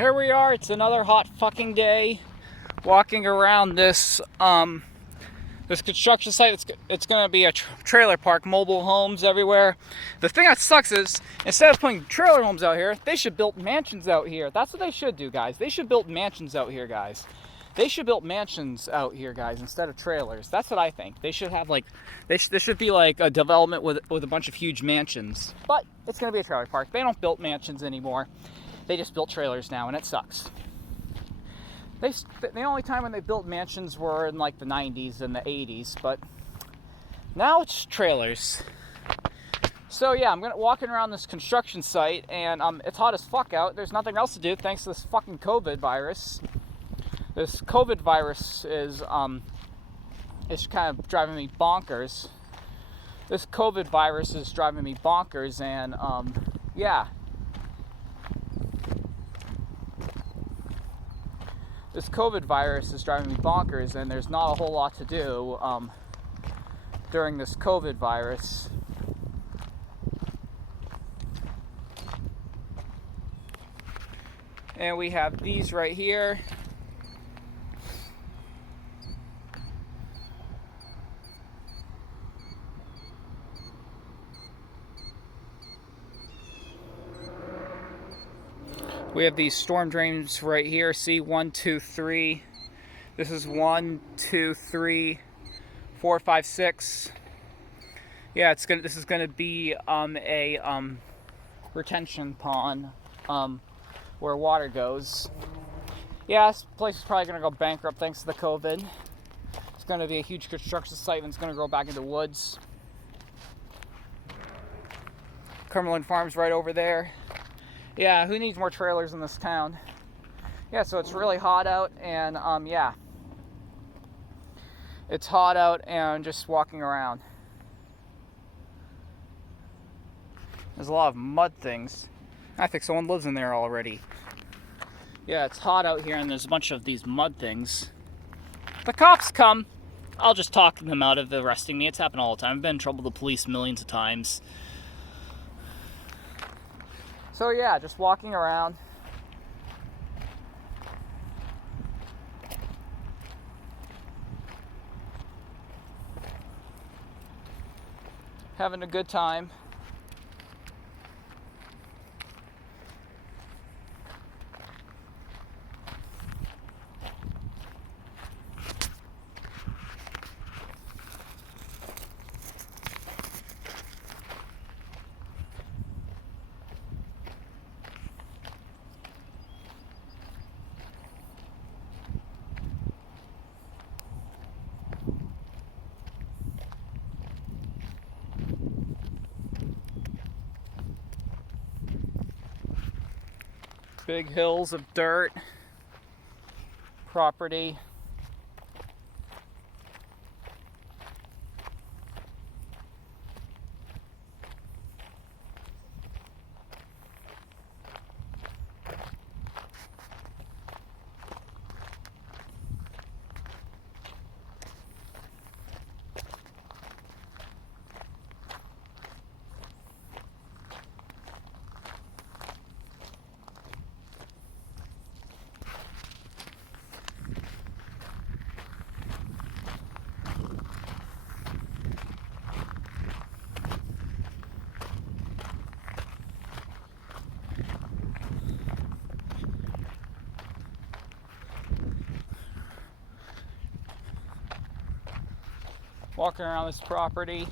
Here we are. It's another hot fucking day. Walking around this this construction site. It's going to be a trailer park, mobile homes everywhere. The thing that sucks is instead of putting trailer homes out here, they should build mansions out here. That's what they should do, guys. They should build mansions out here, guys. They should build mansions out here, guys, instead of trailers. That's what I think. They should have like, there should be like a development with a bunch of huge mansions. But it's going to be a trailer park. They don't build mansions anymore. They just built trailers now, and it sucks. The only time when they built mansions were in like the 90s and the 80s, but now it's trailers. So yeah, I'm walking around this construction site, and it's hot as fuck out. There's nothing else to do thanks to this fucking COVID virus. This COVID virus is kind of driving me bonkers. This COVID virus is driving me bonkers, and yeah. This COVID virus is driving me bonkers, and there's not a whole lot to do during this COVID virus. And we have these right here. We have these storm drains right here. See, 1, 2, 3. This is 1, 2, 3, 4, 5, 6. Yeah, this is gonna be a retention pond where water goes. Yeah, this place is probably gonna go bankrupt thanks to the COVID. It's gonna be a huge construction site, and it's gonna grow back into woods. Cumberland Farms right over there. Yeah, who needs more trailers in this town? Yeah, so it's really hot out, and yeah. It's hot out, and just walking around. There's a lot of mud things. I think someone lives in there already. Yeah, it's hot out here, and there's a bunch of these mud things. If the cops come, I'll just talk them out of arresting me. It's happened all the time. I've been in trouble with the police millions of times. So yeah, just walking around. Having a good time. Big hills of dirt, property. Walking around this property.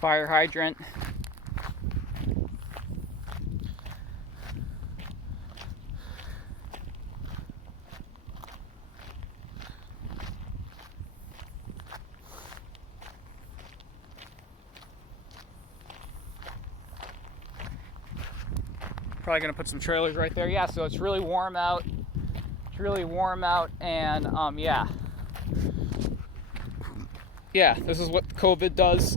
Fire hydrant. Probably gonna put some trailers right there. Yeah, so it's really warm out. It's really warm out, and yeah. Yeah, this is what COVID does.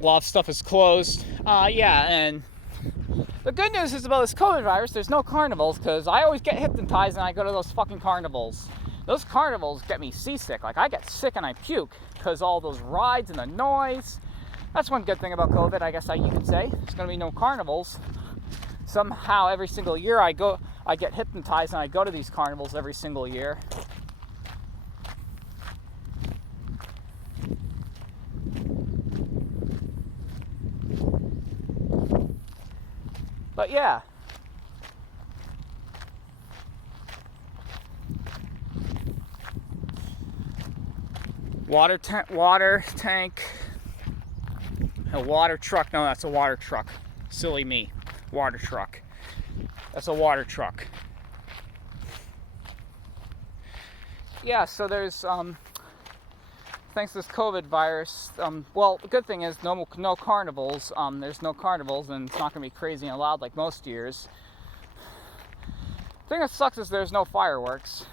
A lot of stuff is closed. Yeah, and The good news is about this COVID virus, there's no carnivals, because I always get hypnotized and I go to those fucking carnivals. Those carnivals get me seasick. Like, I get sick and I puke because all those rides and the noise. That's one good thing about COVID, I guess you could say. There's going to be no carnivals. Somehow every single year I get hypnotized and I go to these carnivals every single year. But yeah. Water tank. A water truck. No, that's a water truck. Silly me. Water truck. That's a water truck. Yeah, so there's thanks to this COVID virus, well, the good thing is no carnivals. There's no carnivals, and it's not going to be crazy and loud like most years. The thing that sucks is there's no fireworks.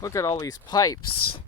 Look at all these pipes.